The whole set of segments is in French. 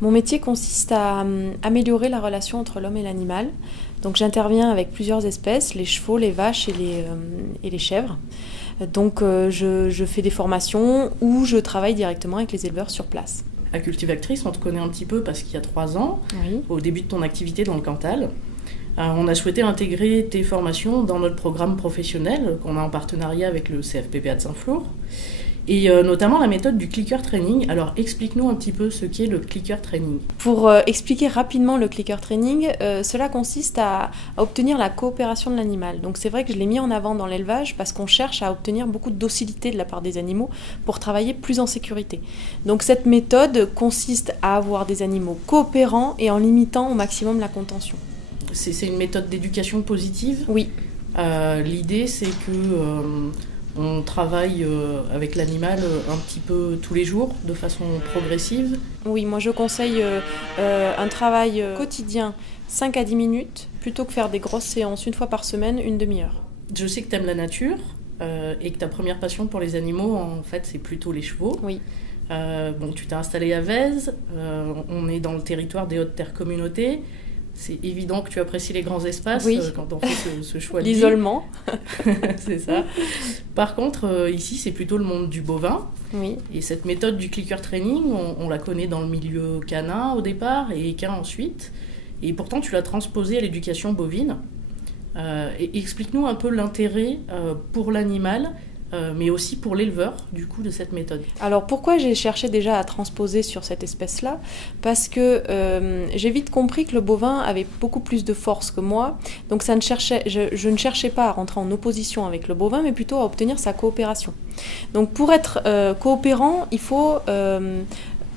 Mon métier consiste à améliorer la relation entre l'homme et l'animal. Donc j'interviens avec plusieurs espèces, les chevaux, les vaches et les chèvres. Donc je fais des formations où je travaille directement avec les éleveurs sur place. À Cultivactrice, on te connaît un petit peu parce qu'il y a 3 ans, Oui. au début de ton activité dans le Cantal, on a souhaité intégrer tes formations dans notre programme professionnel qu'on a en partenariat avec le CFPPA de Saint-Flour. Et notamment la méthode du clicker training. Alors explique-nous un petit peu ce qu'est le clicker training. Pour expliquer rapidement le clicker training, cela consiste à obtenir la coopération de l'animal. Donc c'est vrai que je l'ai mis en avant dans l'élevage parce qu'on cherche à obtenir beaucoup de docilité de la part des animaux pour travailler plus en sécurité. Donc cette méthode consiste à avoir des animaux coopérants et en limitant au maximum la contention. C'est une méthode d'éducation positive. Oui. L'idée c'est que on travaille avec l'animal un petit peu tous les jours, de façon progressive. Oui, moi je conseille un travail quotidien, 5 à 10 minutes, plutôt que faire des grosses séances une fois par semaine, une demi-heure. Je sais que tu aimes la nature et que ta première passion pour les animaux, en fait, c'est plutôt les chevaux. Oui. Bon, tu t'es installée à Vèze, on est dans le territoire des Hautes-Terres Communautés. C'est évident que tu apprécies les grands espaces oui. Quand on fait ce choix de vie. L'isolement. C'est ça. Par contre, ici, c'est plutôt le monde du bovin. Oui. Et cette méthode du clicker training, on la connaît dans le milieu canin au départ et équin ensuite. Et pourtant, tu l'as transposée à l'éducation bovine. Et explique-nous un peu l'intérêt pour l'animal, mais aussi pour l'éleveur, du coup, de cette méthode. Alors, pourquoi j'ai cherché déjà à transposer sur cette espèce-là ? Parce que j'ai vite compris que le bovin avait beaucoup plus de force que moi. Donc, je ne cherchais pas à rentrer en opposition avec le bovin, mais plutôt à obtenir sa coopération. Donc, pour être coopérant, il faut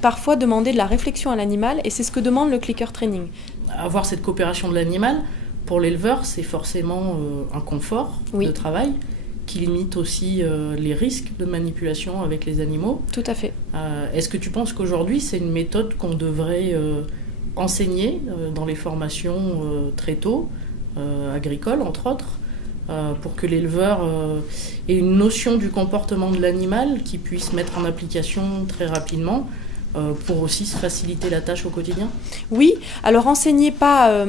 parfois demander de la réflexion à l'animal, et c'est ce que demande le clicker training. Avoir cette coopération de l'animal, pour l'éleveur, c'est forcément un confort de travail, qui limite aussi les risques de manipulation avec les animaux. Tout à fait. Est-ce que tu penses qu'aujourd'hui, c'est une méthode qu'on devrait enseigner dans les formations très tôt, agricoles entre autres, pour que l'éleveur ait une notion du comportement de l'animal qu'il puisse mettre en application très rapidement pour aussi se faciliter la tâche au quotidien ? Oui, alors enseignez pas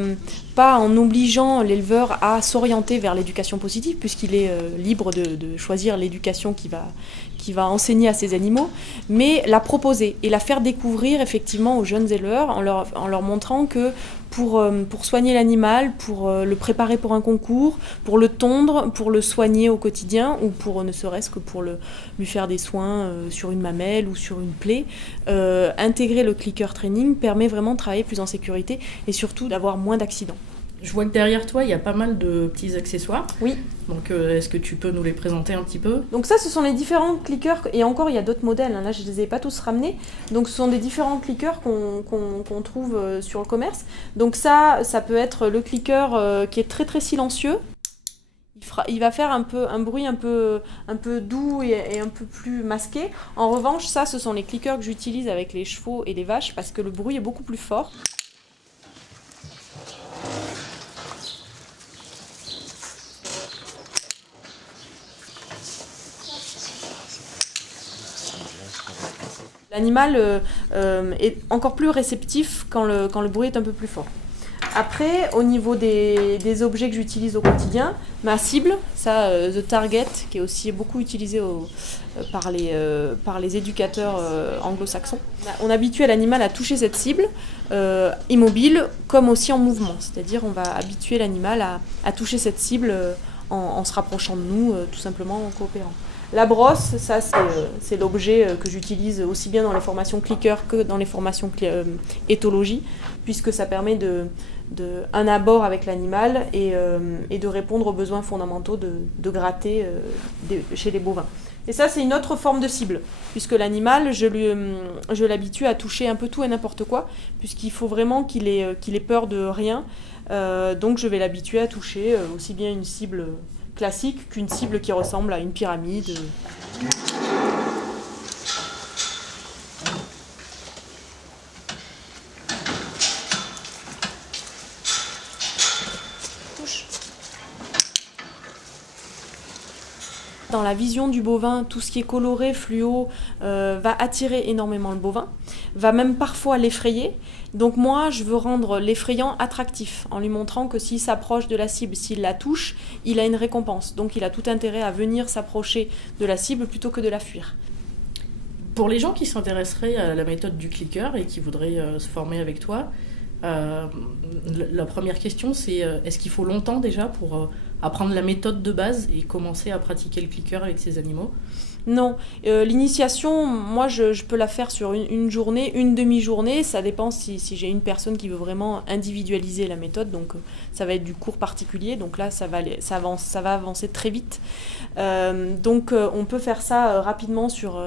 en obligeant l'éleveur à s'orienter vers l'éducation positive, puisqu'il est libre de choisir l'éducation qu'il va enseigner à ses animaux, mais la proposer et la faire découvrir effectivement aux jeunes éleveurs en leur montrant que pour soigner l'animal, pour le préparer pour un concours, pour le tondre, pour le soigner au quotidien, ou pour ne serait-ce que pour lui faire des soins sur une mamelle ou sur une plaie, intégrer le clicker training permet vraiment de travailler plus en sécurité et surtout d'avoir moins d'accidents. Je vois que derrière toi, il y a pas mal de petits accessoires. Oui. Donc, est-ce que tu peux nous les présenter un petit peu ? Donc ça, ce sont les différents clickers, et encore, il y a d'autres modèles. Là, je ne les ai pas tous ramenés. Donc, ce sont des différents clickers qu'on trouve sur le commerce. Donc ça peut être le clicker qui est très, très silencieux. Il va faire un bruit un peu doux et un peu plus masqué. En revanche, ça, ce sont les clickers que j'utilise avec les chevaux et les vaches parce que le bruit est beaucoup plus fort. L'animal est encore plus réceptif quand le bruit est un peu plus fort. Après, au niveau des objets que j'utilise au quotidien, ma cible, ça, The Target, qui est aussi beaucoup utilisé par les éducateurs anglo-saxons. On habitue l'animal à toucher cette cible, immobile, comme aussi en mouvement. C'est-à-dire, on va habituer l'animal à toucher cette cible en se rapprochant de nous, tout simplement en coopérant. La brosse, ça c'est l'objet que j'utilise aussi bien dans les formations clicker que dans les formations éthologie, puisque ça permet un abord avec l'animal et de répondre aux besoins fondamentaux de gratter chez les bovins. Et ça, c'est une autre forme de cible, puisque l'animal, je l'habitue à toucher un peu tout et n'importe quoi, puisqu'il faut vraiment qu'il ait peur de rien. Donc je vais l'habituer à toucher aussi bien une cible classique qu'une cible qui ressemble à une pyramide. Touche. Dans la vision du bovin, tout ce qui est coloré, fluo, va attirer énormément le bovin. va même parfois l'effrayer. Donc moi, je veux rendre l'effrayant attractif, en lui montrant que s'il s'approche de la cible, s'il la touche, il a une récompense. Donc il a tout intérêt à venir s'approcher de la cible plutôt que de la fuir. Pour les gens qui s'intéresseraient à la méthode du clicker et qui voudraient se former avec toi, la première question, c'est est-ce qu'il faut longtemps déjà pour apprendre la méthode de base et commencer à pratiquer le clicker avec ces animaux ? Non, l'initiation, moi je peux la faire sur une journée, une demi-journée, ça dépend si j'ai une personne qui veut vraiment individualiser la méthode, donc ça va être du cours particulier, donc là ça va avancer très vite. Donc on peut faire ça rapidement sur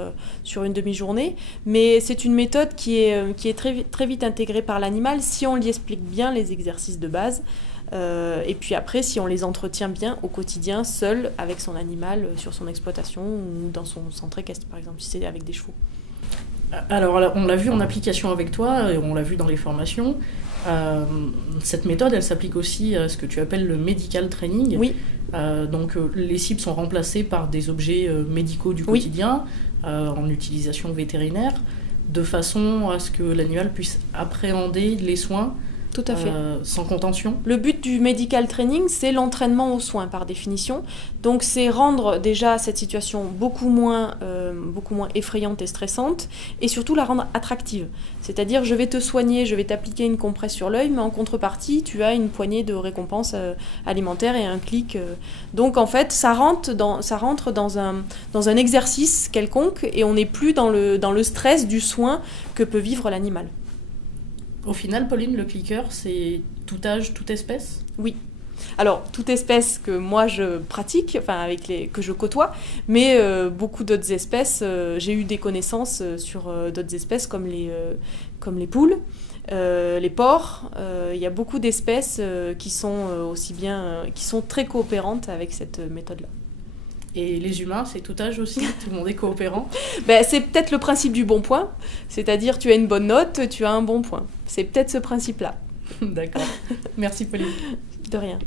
une demi-journée, mais c'est une méthode qui est très, très vite intégrée par l'animal si on lui explique bien les exercices de base. Et puis après, si on les entretient bien au quotidien, seul, avec son animal, sur son exploitation ou dans son centre équestre, par exemple, si c'est avec des chevaux. Alors, on l'a vu en application avec toi, et on l'a vu dans les formations. Cette méthode, elle s'applique aussi à ce que tu appelles le medical training. Oui. Donc, les cibles sont remplacées par des objets médicaux du quotidien, en utilisation vétérinaire, de façon à ce que l'animal puisse appréhender les soins. Tout à fait. Sans contention. Le but du medical training, c'est l'entraînement aux soins par définition. Donc c'est rendre déjà cette situation beaucoup moins effrayante et stressante et surtout la rendre attractive. C'est-à-dire je vais te soigner, je vais t'appliquer une compresse sur l'œil, mais en contrepartie, tu as une poignée de récompenses alimentaires et un clic. Donc en fait, ça rentre dans un exercice quelconque et on n'est plus dans le stress du soin que peut vivre l'animal. Au final, Pauline, le clicker, c'est tout âge, toute espèce ? Oui. Alors, toute espèce que moi je pratique, que je côtoie, mais beaucoup d'autres espèces, j'ai eu des connaissances sur d'autres espèces comme les poules, les porcs. Il y a beaucoup d'espèces qui sont qui sont très coopérantes avec cette méthode-là. Et les humains, c'est tout âge aussi ? Tout le monde est coopérant ? C'est peut-être le principe du bon point, c'est-à-dire tu as une bonne note, tu as un bon point. C'est peut-être ce principe-là. D'accord. Merci Pauline. De rien.